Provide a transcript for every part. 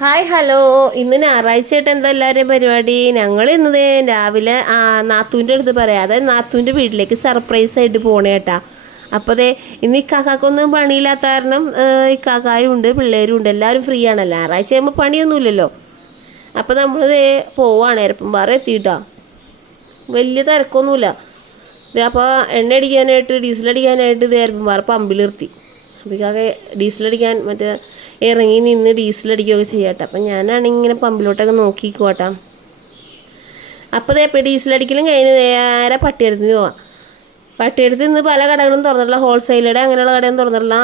Hi hello. ഇന്ന് ഞായറാഴ്ചയായിട്ട് എന്താ എല്ലാവരെയും പരിപാടി? ഞങ്ങൾ ഇന്ന് രാവിലെ നാത്തൂൻ്റെ അടുത്ത് പറയാം, അതായത് നാത്തൂൻ്റെ വീട്ടിലേക്ക് സർപ്രൈസ് ആയിട്ട് പോണേ കേട്ടാ. അപ്പോൾ അതെ, ഇന്ന് ഇക്കാക്കൊന്നും പണിയില്ലാത്ത കാരണം ഇക്കാക്കായും ഉണ്ട്, പിള്ളേരും ഉണ്ട്, എല്ലാവരും ഫ്രീ ആണല്ലോ. ഞായറാഴ്ച ആകുമ്പോൾ പണിയൊന്നുമില്ലല്ലോ. അപ്പോൾ നമ്മൾ പോവാണ്, എരപ്പമ്പാറ എത്തിയിട്ടാ. വലിയ തിരക്കൊന്നുമില്ല. ഇത് അപ്പോൾ എണ്ണ അടിക്കാനായിട്ട് ഡീസൽ അടിക്കാനായിട്ട് ഇത് എരപ്പമ്പാറ പമ്പിൽ നിർത്തി. അപ്പോൾ ഇക്കാക്കെ ഡീസലടിക്കാൻ മറ്റേ ഇറങ്ങി നിന്ന് ഡീസലടിക്കുകയൊക്കെ ചെയ്യാട്ടെ. അപ്പം ഞാനാണെങ്കിൽ ഇങ്ങനെ പമ്പിലോട്ടൊക്കെ നോക്കിക്കോട്ടാ. അപ്പോൾ ഇപ്പോൾ ഡീസലടിക്കലും കഴിഞ്ഞ് നേരെ പട്ടിയെടുത്തിന് പോവാം. പട്ടിയെടുത്ത് ഇന്ന് പല കടകളും തുറന്നിട്ടില്ല, ഹോൾസെയിലുടെ അങ്ങനെയുള്ള കടയും തുറന്നിട്ടില്ല.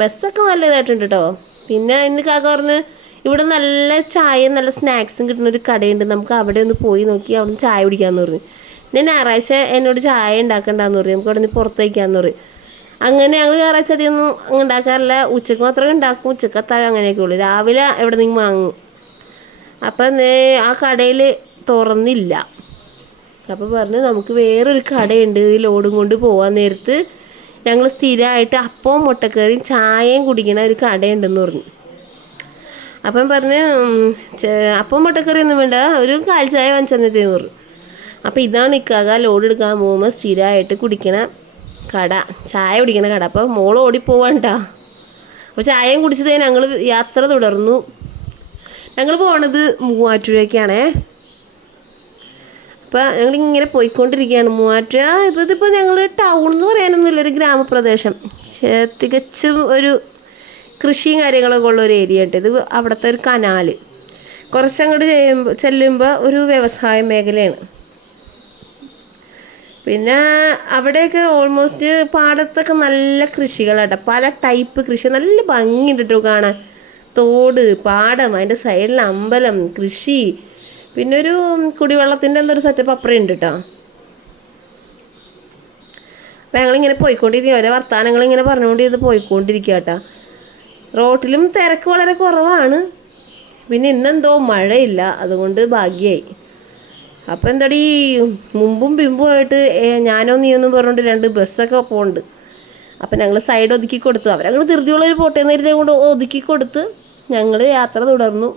ബസ്സൊക്കെ നല്ല ഇതായിട്ടുണ്ട് കേട്ടോ. പിന്നെ ഇന്ന് കാക്ക പറഞ്ഞ് ഇവിടെ നല്ല ചായയും നല്ല സ്നാക്സും കിട്ടുന്ന ഒരു കടയുണ്ട്, നമുക്ക് അവിടെ ഒന്ന് പോയി നോക്കി അവിടെ നിന്ന് ചായ കുടിക്കാമെന്ന് പറഞ്ഞു. പിന്നെ ഞായറാഴ്ച എന്നോട് ചായ ഉണ്ടാക്കണ്ടെന്ന് പറയും, നമുക്ക് അവിടെ നിന്ന് പുറത്തേക്കാന്ന് പറയും. അങ്ങനെ ഞങ്ങൾ ഞായറാഴ്ച അധികമൊന്നും ഉണ്ടാക്കാറില്ല, ഉച്ചക്ക് മാത്രമേ ഉണ്ടാക്കും. ഉച്ചക്ക് അത്താഴം അങ്ങനെയൊക്കെ ഉള്ളൂ, രാവിലെ എവിടെ നിന്ന് വാങ്ങും. അപ്പം ആ കടയിൽ തുറന്നില്ല. അപ്പോൾ പറഞ്ഞ് നമുക്ക് വേറൊരു കടയുണ്ട് ലോഡും കൊണ്ട് പോകാൻ നേരത്ത് ഞങ്ങൾ സ്ഥിരമായിട്ട് അപ്പവും മുട്ടക്കറിയും ചായയും കുടിക്കണ ഒരു കടയുണ്ടെന്ന് പറഞ്ഞു. അപ്പം പറഞ്ഞ് അപ്പം മുട്ടക്കറി ഒന്നും വേണ്ട, ഒരു കാൽ ചായ വാങ്ങിച്ചെന്നേന്ന് പറഞ്ഞു. അപ്പോൾ ഇതാണ് ഇക്കാക ലോഡ് എടുക്കാൻ പോകുമ്പോൾ സ്ഥിരമായിട്ട് കുടിക്കണ കട, ചായ കുടിക്കണ കട. അപ്പോൾ മോൾ ഓടിപ്പോവാണ്ടാ. അപ്പോൾ ചായയും കുടിച്ചത് ഞങ്ങൾ യാത്ര തുടർന്നു. ഞങ്ങൾ പോണത് മൂവാറ്റുപുഴയ്ക്കാണേ. അപ്പോൾ ഞങ്ങളിങ്ങനെ പോയിക്കൊണ്ടിരിക്കുകയാണ്. മൂവാറ്റുപുഴ ഇതിപ്പോൾ ഞങ്ങൾ ടൗൺ എന്ന് പറയാനൊന്നുമില്ല, ഒരു ഗ്രാമപ്രദേശം, തികച്ചും ഒരു കൃഷിയും കാര്യങ്ങളൊക്കെ ഉള്ള ഒരു ഏരിയ ഉണ്ട്. ഇത് അവിടുത്തെ ഒരു കനാല്, കുറച്ചങ്ങോട്ട് ചെല്ലുമ്പോൾ ഒരു വ്യവസായ മേഖലയാണ്. പിന്നെ അവിടെയൊക്കെ ഓൾമോസ്റ്റ് പാടത്തൊക്കെ നല്ല കൃഷികളാട്ടോ, പല ടൈപ്പ് കൃഷി, നല്ല ഭംഗിയുണ്ട് കേട്ടോ കാണാൻ. തോട്, പാടം, അതിൻ്റെ സൈഡിൽ അമ്പലം, കൃഷി, പിന്നെ ഒരു കുടിവെള്ളത്തിൻ്റെ എന്തൊരു സെറ്റപ്പ് അപ്പുറം ഉണ്ട് കേട്ടോ. അപ്പം ഞങ്ങളിങ്ങനെ പോയിക്കൊണ്ടിരിക്കുക, ഓരോ വർത്തമാനങ്ങളിങ്ങനെ പറഞ്ഞുകൊണ്ട് ഇത് പോയിക്കൊണ്ടിരിക്കുക കേട്ടോ. റോട്ടിലും തിരക്ക് വളരെ കുറവാണ്. പിന്നെ ഇന്നെന്തോ മഴയില്ല, അതുകൊണ്ട് ഭാഗ്യമായി. അപ്പം എന്താടി മുമ്പും പിമ്പുമായിട്ട് ഞാനോ നീയൊന്നും പറഞ്ഞുകൊണ്ട് രണ്ട് ബസ്സൊക്കെ പോകുന്നുണ്ട്. അപ്പം ഞങ്ങൾ സൈഡ് ഒതുക്കി കൊടുത്തു, അവരങ്ങൾ ധൃതിയുള്ളൊരു പോട്ടേന്ന് കരുതി കൊണ്ട് ഒതുക്കി കൊടുത്ത് ഞങ്ങൾ യാത്ര തുടർന്നു.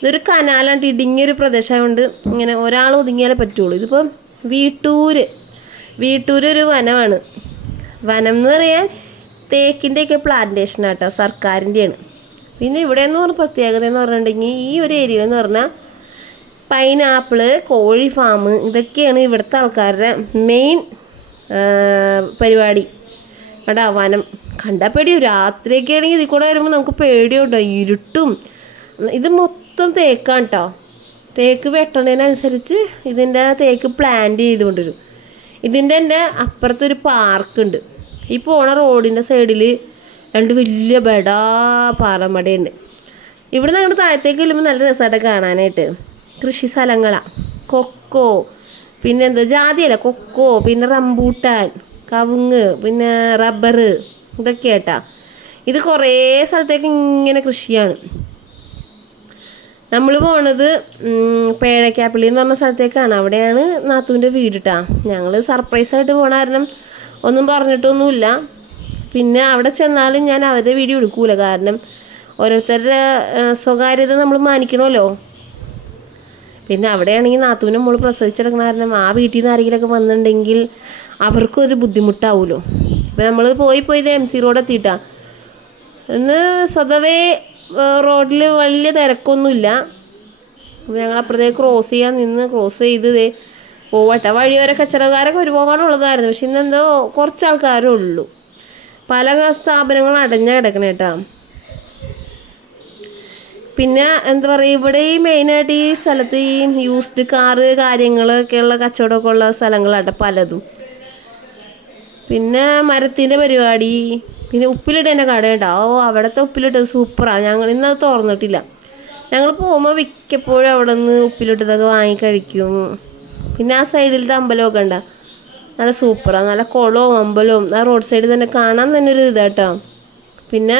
ഇതൊരു കനാലാണ്ട്, ഇടുങ്ങിയൊരു പ്രദേശമായതുകൊണ്ട് ഇങ്ങനെ ഒരാൾ ഒതുങ്ങിയാലേ പറ്റുള്ളൂ. ഇതിപ്പോൾ വീട്ടൂർ ഒരു വനമാണ്. വനം എന്ന് പറയാൻ തേക്കിൻ്റെയൊക്കെ പ്ലാന്റേഷനാട്ടോ, സർക്കാരിൻ്റെയാണ്. പിന്നെ ഇവിടെ എന്ന് പറഞ്ഞ പ്രത്യേകത എന്ന് പറഞ്ഞിട്ടുണ്ടെങ്കിൽ ഈ ഒരു ഏരിയ എന്ന് പറഞ്ഞാൽ പൈനാപ്പിള്, കോഴി ഫാം, ഇതൊക്കെയാണ് ഇവിടുത്തെ ആൾക്കാരുടെ മെയിൻ പരിപാടി. കേട്ടോ, വനം കണ്ടാൽ പേടിയോ, രാത്രിയൊക്കെ ആണെങ്കിൽ ഇതിൽ കൂടെ വരുമ്പോൾ നമുക്ക് പേടിയുണ്ടോ, ഇരുട്ടും. ഇത് മൊത്തം തേക്കാണ് കേട്ടോ. തേക്ക് വെട്ടണതിനനുസരിച്ച് ഇതിൻ്റെ തേക്ക് പ്ലാന്റ് ചെയ്തുകൊണ്ടിരും. ഇതിൻ്റെ അപ്പുറത്തൊരു പാർക്കുണ്ട്. ഈ പോണ റോഡിൻ്റെ സൈഡിൽ രണ്ട് വലിയ ബെടാ പാറമടയുണ്ട്. ഇവിടെ നിന്ന് അങ്ങോട്ട് താഴത്തേക്ക് ചെല്ലുമ്പോൾ നല്ല രസമായിട്ട് കാണാനായിട്ട്. കൃഷി സ്ഥലങ്ങളാണ്, കൊക്കോ, പിന്നെ എന്താ ജാതിയല്ല, കൊക്കോ, പിന്നെ റംബൂട്ടാൻ, കവുങ്ങ്, പിന്നെ റബ്ബർ, ഇതൊക്കെ കേട്ടാ. ഇത് കുറേ സ്ഥലത്തേക്ക് ഇങ്ങനെ കൃഷിയാണ്. നമ്മൾ പോണത് പേഴക്കാപ്പള്ളി എന്ന് പറഞ്ഞ സ്ഥലത്തേക്കാണ്. അവിടെയാണ് നാത്തൂൻ്റെ വീട് കേട്ടാ. ഞങ്ങൾ സർപ്രൈസായിട്ട് പോണ കാരണം ഒന്നും പറഞ്ഞിട്ടൊന്നുമില്ല. പിന്നെ അവിടെ ചെന്നാലും ഞാൻ അവരുടെ വീഡിയോ എടുക്കൂല, കാരണം ഓരോരുത്തരുടെ സ്വകാര്യത നമ്മൾ മാനിക്കണമല്ലോ. പിന്നെ അവിടെയാണെങ്കിൽ നാത്തൂനും മോള് പ്രസവിച്ചെടുക്കണ കാരണം ആ വീട്ടിൽ നിന്ന് ആരെങ്കിലുമൊക്കെ വന്നിട്ടുണ്ടെങ്കിൽ അവർക്കും ഒരു ബുദ്ധിമുട്ടാവുമല്ലോ. ഇപ്പം നമ്മൾ പോയി ഇത് MC റോഡ് എത്തിയിട്ടാണ്. ഇന്ന് സ്വതവേ റോഡിൽ വലിയ തിരക്കൊന്നുമില്ല. ഞങ്ങൾ അപ്പുറത്തേക്ക് ക്രോസ് ചെയ്ത് പോവട്ടെ. വഴി വരെ കച്ചവടക്കാരൊക്കെ ഒരുപാടുള്ളതായിരുന്നു, പക്ഷെ ഇന്നെന്തോ കുറച്ച് ആൾക്കാരേ ഉള്ളൂ. പല സ്ഥാപനങ്ങളും അടഞ്ഞ കിടക്കണ കേട്ടാ. പിന്നെ എന്താ പറയുക, ഇവിടെ ഈ മെയിനായിട്ട് ഈ സ്ഥലത്ത് ഈ യൂസ്ഡ് കാറ് കാര്യങ്ങളൊക്കെയുള്ള കച്ചവടമൊക്കെ ഉള്ള സ്ഥലങ്ങളാട്ടെ പലതും. പിന്നെ മരത്തിൻ്റെ പരിപാടി, പിന്നെ ഉപ്പിലിട്ടതിൻ്റെ കട ഉണ്ടാവും. അവിടുത്തെ ഉപ്പിലിട്ടത് സൂപ്പറാണ്. ഞങ്ങൾ ഇന്നത് തുറന്നിട്ടില്ല. ഞങ്ങൾ പോകുമ്പോൾ മിക്കപ്പോഴും അവിടെ നിന്ന് ഉപ്പിലിട്ടതൊക്കെ വാങ്ങി കഴിക്കും. പിന്നെ ആ സൈഡിലത്തെ അമ്പലമൊക്കെ ഉണ്ടോ, നല്ല സൂപ്പറാണ്, നല്ല കുളവും അമ്പലവും ആ റോഡ് സൈഡിൽ തന്നെ കാണാൻ തന്നെ ഒരു ഇതാട്ടോ. പിന്നെ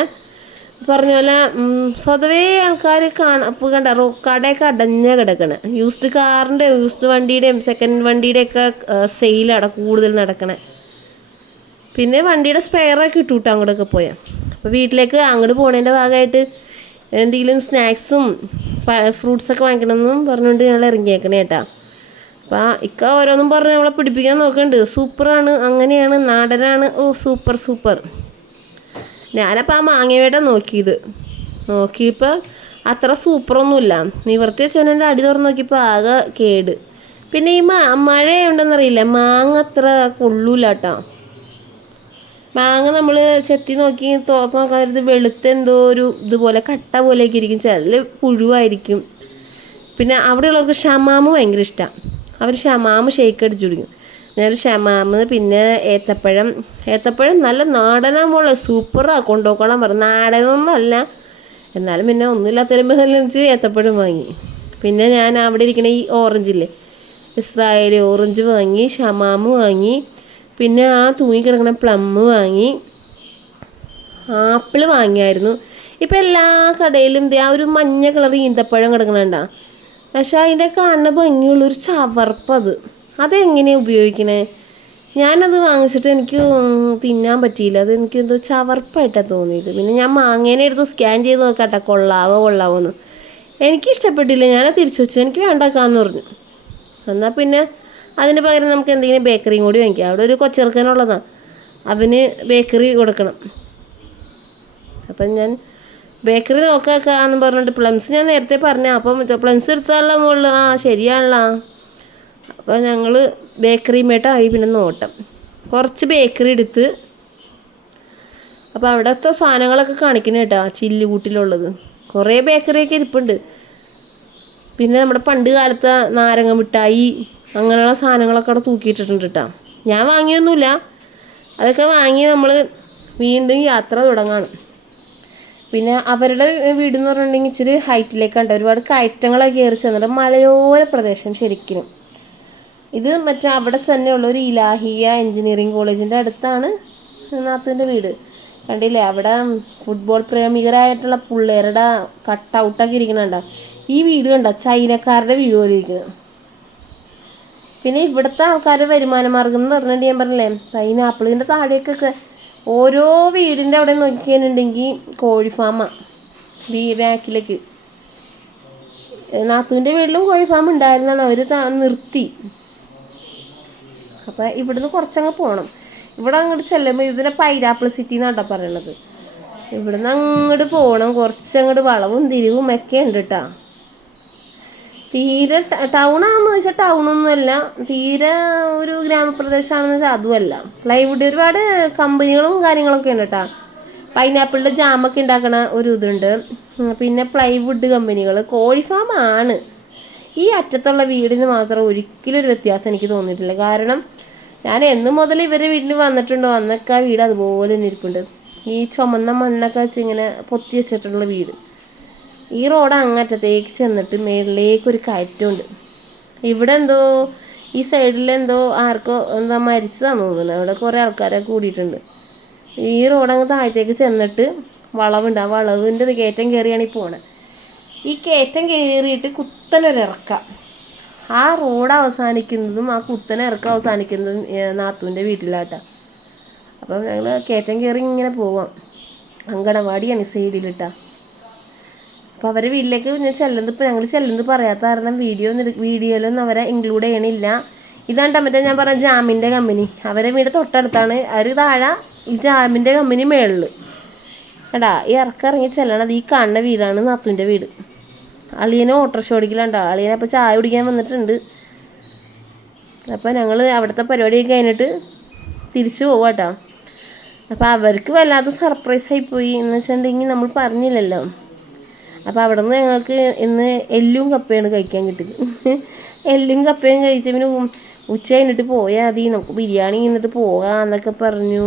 പറഞ്ഞ പോലെ സ്വതവേ ആൾക്കാർ അപ്പോൾ കണ്ട കടയൊക്കെ അടഞ്ഞ കിടക്കണേ. യൂസ്ഡ് കാറിൻ്റെ, യൂസ്ഡ് വണ്ടിയുടെയും സെക്കൻഡ് വണ്ടിയുടെയൊക്കെ സെയിലാണ് കൂടുതൽ നടക്കണേ. പിന്നെ വണ്ടിയുടെ സ്പെയറൊക്കെ ഇട്ടു കേട്ടോ അങ്ങോട്ടൊക്കെ പോയാൽ. അപ്പോൾ വീട്ടിലേക്ക് അങ്ങോട്ട് പോണതിൻ്റെ ഭാഗമായിട്ട് എന്തെങ്കിലും സ്നാക്സും ഫ്രൂട്ട്സൊക്കെ വാങ്ങിക്കണമെന്നും പറഞ്ഞുകൊണ്ട് ഞങ്ങൾ ഇറങ്ങിയേക്കണേ കേട്ടാ. അപ്പം ഇക്ക ഓരോന്നും പറഞ്ഞ് നമ്മളെ പിടിപ്പിക്കാൻ നോക്കുന്നുണ്ട്. സൂപ്പറാണ്, അങ്ങനെയാണ്, നാടനാണ്, ഓ സൂപ്പർ സൂപ്പർ. ഞാനപ്പോൾ ആ മാങ്ങവേട്ട നോക്കിയപ്പോൾ അത്ര സൂപ്പറൊന്നുമില്ല. നിവർത്തി വെച്ചതിൻ്റെ അടി തുറന്ന് നോക്കിയപ്പോൾ ആകെ കേട്. പിന്നെ ഈ മഴയുണ്ടെന്നറിയില്ല, മാങ്ങ അത്ര കൊള്ളൂല കേട്ടോ. മാങ്ങ നമ്മൾ ചെത്തി നോക്കി തുറത്ത് നോക്കാതിരുത് വെളുത്ത എന്തോ ഒരു ഇതുപോലെ കട്ട പോലെയൊക്കെ ഇരിക്കും, ചില പുഴുവായിരിക്കും. പിന്നെ അവിടെയുള്ളവർക്ക് ഷമാമ് ഭയങ്കര ഇഷ്ടമാണ്. അവർ ഷമാമ് ഷേക്ക് അടിച്ചു കുടിക്കും. ഞാനൊരു ഷമാമ്, പിന്നെ ഏത്തപ്പഴം നല്ല നാടനാകുമ്പോൾ സൂപ്പറാണ്, കൊണ്ടുപോയിക്കോളാൻ പറഞ്ഞു. നാടനൊന്നുമല്ല, എന്നാലും പിന്നെ ഒന്നുമില്ലാത്തതിൽ ഏത്തപ്പഴം വാങ്ങി. പിന്നെ ഞാൻ അവിടെ ഇരിക്കണ ഈ ഓറഞ്ചില്ലേ, ഇസ്രായേലി ഓറഞ്ച് വാങ്ങി, ഷമാമ് വാങ്ങി, പിന്നെ ആ തൂങ്ങിക്കിടക്കണ പ്ലം വാങ്ങി, ആപ്പിൾ വാങ്ങിയായിരുന്നു. ഇപ്പം എല്ലാ കടയിലും ആ ഒരു മഞ്ഞ കളർ ഈന്തപ്പഴം കിടക്കണുണ്ടാ. പക്ഷെ അതിൻ്റെ കാണുന്ന ഭംഗിയുള്ളൊരു ചവർപ്പത്, അതെങ്ങനെയാണ് ഉപയോഗിക്കണേ? ഞാനത് വാങ്ങിച്ചിട്ട് എനിക്ക് തിന്നാൻ പറ്റിയില്ല. അത് എനിക്ക് എന്തോ ചവർപ്പായിട്ടാണ് തോന്നിയത്. പിന്നെ ഞാൻ മാങ്ങേനെ എടുത്ത് സ്കാൻ ചെയ്ത് നോക്കാട്ടെ, കൊള്ളാവോന്ന്. എനിക്കിഷ്ടപ്പെട്ടില്ല, ഞാനത് തിരിച്ചു വെച്ചു. എനിക്ക് വേണ്ടാക്കാന്ന് പറഞ്ഞു. എന്നാൽ പിന്നെ അതിന് പകരം നമുക്ക് എന്തെങ്കിലും ബേക്കറിയും കൂടി വാങ്ങിക്കാം. അവിടെ ഒരു കൊച്ചിറക്കാനുള്ളതാണ്, അവന് ബേക്കറി കൊടുക്കണം. അപ്പം ഞാൻ ബേക്കറി നോക്കാമെന്ന് പറഞ്ഞിട്ട് പ്ലംസ് ഞാൻ നേരത്തെ പറഞ്ഞ, അപ്പം പ്ലംസ് എടുത്താലുള്ള മുകളിൽ ശരിയാണല്ലോ. അപ്പോൾ ഞങ്ങൾ ബേക്കറി മേട്ടായി. പിന്നെ നോട്ടം കുറച്ച് ബേക്കറി എടുത്ത്, അപ്പോൾ അവിടുത്തെ സാധനങ്ങളൊക്കെ കാണിക്കണ കേട്ടോ, ചില്ലുകൂട്ടിലുള്ളത് കുറേ ബേക്കറിയൊക്കെ ഇരിപ്പുണ്ട്. പിന്നെ നമ്മുടെ പണ്ട് കാലത്തെ നാരങ്ങ മിഠായി അങ്ങനെയുള്ള സാധനങ്ങളൊക്കെ അവിടെ തൂക്കിയിട്ടിട്ടുണ്ട് കേട്ടോ. ഞാൻ വാങ്ങിയൊന്നുമില്ല, അതൊക്കെ വാങ്ങി നമ്മൾ വീണ്ടും യാത്ര തുടങ്ങാണ്. പിന്നെ അവരുടെ വീടെന്ന് പറഞ്ഞിട്ടുണ്ടെങ്കിൽ ഇച്ചിരി ഹൈറ്റിലേക്കുണ്ട്, ഒരുപാട് കയറ്റങ്ങളൊക്കെ കയറി ചെന്നിട്ട് മലയോര പ്രദേശം ശരിക്കും. ഇത് മറ്റേ അവിടെ തന്നെയുള്ള ഒരു ഇലാഹിയ എഞ്ചിനീയറിംഗ് കോളേജിൻ്റെ അടുത്താണ് നാത്തൂൻ്റെ വീട്. കണ്ടില്ലേ, അവിടെ ഫുട്ബോൾ പ്രേമികരായിട്ടുള്ള പിള്ളേരുടെ കട്ടൗട്ടൊക്കെ ഇരിക്കണുണ്ടോ. ഈ വീട് കണ്ടോ, ചൈനക്കാരുടെ വീട് പോലെ ഇരിക്കുന്നത്. പിന്നെ ഇവിടുത്തെ ആൾക്കാരുടെ വരുമാന മാർഗം എന്ന് പറഞ്ഞിട്ട് ഞാൻ പറഞ്ഞില്ലേ, പൈനാപ്പിളിൻ്റെ താഴേക്കൊക്കെ ഓരോ വീടിൻ്റെ അവിടെ നോക്കിയിട്ടുണ്ടെങ്കിൽ കോഴി ഫാമാണ്. ബാക്കിലേക്ക് നാത്തൂൻ്റെ വീട്ടിലും കോഴി ഫാം ഉണ്ടായിരുന്നാണ്, അവർ നിർത്തി. അപ്പം ഇവിടുന്ന് കുറച്ചങ്ങ് പോകണം. ഇവിടെ അങ്ങോട്ട് ചെല്ലുമ്പോൾ ഇതിനെ പൈനാപ്പിൾ സിറ്റി എന്നാണ് കേട്ടോ പറയണത്. ഇവിടുന്ന് അങ്ങോട്ട് പോകണം, കുറച്ചങ്ങോട്ട് വളവും തിരിവും ഒക്കെ ഉണ്ട് കേട്ടോ. തീരെ ടൗണാണെന്ന് വെച്ചാൽ ടൗണൊന്നുമല്ല, തീരെ ഒരു ഗ്രാമപ്രദേശമാണെന്ന് വെച്ചാൽ അതുമല്ല. പ്ലൈവുഡ് ഒരുപാട് കമ്പനികളും കാര്യങ്ങളൊക്കെ ഉണ്ട് കേട്ടോ. പൈനാപ്പിളിൻ്റെ ജാമൊക്കെ ഉണ്ടാക്കണ ഒരു ഇതുണ്ട്. പിന്നെ പ്ലൈവുഡ് കമ്പനികൾ, കോഴി ഫാമാണ്. ഈ അറ്റത്തുള്ള വീടിന് മാത്രം ഒരിക്കലും ഒരു വ്യത്യാസം എനിക്ക് തോന്നിയിട്ടില്ല. കാരണം ഞാൻ എന്ന് മുതൽ ഇവരെ വീട്ടിൽ വന്നിട്ടുണ്ടോ അന്നൊക്കെ ആ വീട് അതുപോലെ തന്നെ ഇരിപ്പുണ്ട്. ഈ ചുമന്ന മണ്ണൊക്കെ വെച്ച് ഇങ്ങനെ പൊത്തി വെച്ചിട്ടുള്ള വീട്. ഈ റോഡ് അങ്ങറ്റത്തേക്ക് ചെന്നിട്ട് മേളിലേക്കൊരു കയറ്റമുണ്ട്. ഇവിടെ എന്തോ ഈ സൈഡിലെന്തോ ആർക്കോ എന്താ മരിച്ചതാണെന്ന് തോന്നുന്നു. അവിടെ കുറേ ആൾക്കാരൊക്കെ കൂടിയിട്ടുണ്ട്. ഈ റോഡ് അങ്ങ് താഴത്തേക്ക് ചെന്നിട്ട് വളവുണ്ട്, ആ വളവിൻ്റെ കയറ്റം കയറിയാണ് ഈ പോണത്. ഈ കയറ്റം കയറിയിട്ട് കുത്തനൊരിറക്കം. ആ റോഡ് അവസാനിക്കുന്നതും ആ കുത്തനിറക്കം അവസാനിക്കുന്നതും നാത്തൂൻ്റെ വീട്ടിലാട്ടാ. അപ്പം ഞങ്ങൾ കയറ്റം കയറി ഇങ്ങനെ പോവാം. അങ്കണവാടിയാണ് സൈഡിലിട്ടാ. അപ്പോൾ അവരെ വീട്ടിലേക്ക് ഞങ്ങൾ ചെല്ലുന്നത് പറയാത്ത കാരണം വീഡിയോയിലൊന്നും അവരെ ഇൻക്ലൂഡ് ചെയ്യണില്ല. ഇതാണ് മറ്റേ ഞാൻ പറഞ്ഞ ജാമിൻ്റെ കമ്പനി, അവരെ വീട് തൊട്ടടുത്താണ്. അവർ താഴെ, ഈ ജാമിൻ്റെ കമ്പനി മേളിൽ. എടാ ഈ ഇറങ്ങി ചെല്ലണത് ഈ കാണുന്ന വീടാണ് നാത്തൂൻ്റെ വീട്. അളിയനെ ഓട്ടോറിക്ഷ ഓടിക്കലുണ്ടോ, അളിയനെ അപ്പോൾ ചായ കുടിക്കാൻ വന്നിട്ടുണ്ട്. അപ്പോൾ ഞങ്ങൾ അവിടുത്തെ പരിപാടിയൊക്കെ കഴിഞ്ഞിട്ട് തിരിച്ചു പോവാം കേട്ടോ. അപ്പോൾ അവർക്ക് വല്ലാതെ സർപ്രൈസായിപ്പോയി എന്ന് വെച്ചിട്ടുണ്ടെങ്കിൽ നമ്മൾ പറഞ്ഞില്ലല്ലോ. അപ്പോൾ അവിടെ നിന്ന് ഞങ്ങൾക്ക് ഇന്ന് എല്ലും കപ്പയാണ് കഴിക്കാൻ കിട്ടിയത്. എല്ലും കപ്പയും കഴിച്ച പിന്നെ ഉച്ച കഴിഞ്ഞിട്ട് പോയാൽ മതി, നമുക്ക് ബിരിയാണി കഴിഞ്ഞിട്ട് പോകാം എന്നൊക്കെ പറഞ്ഞു.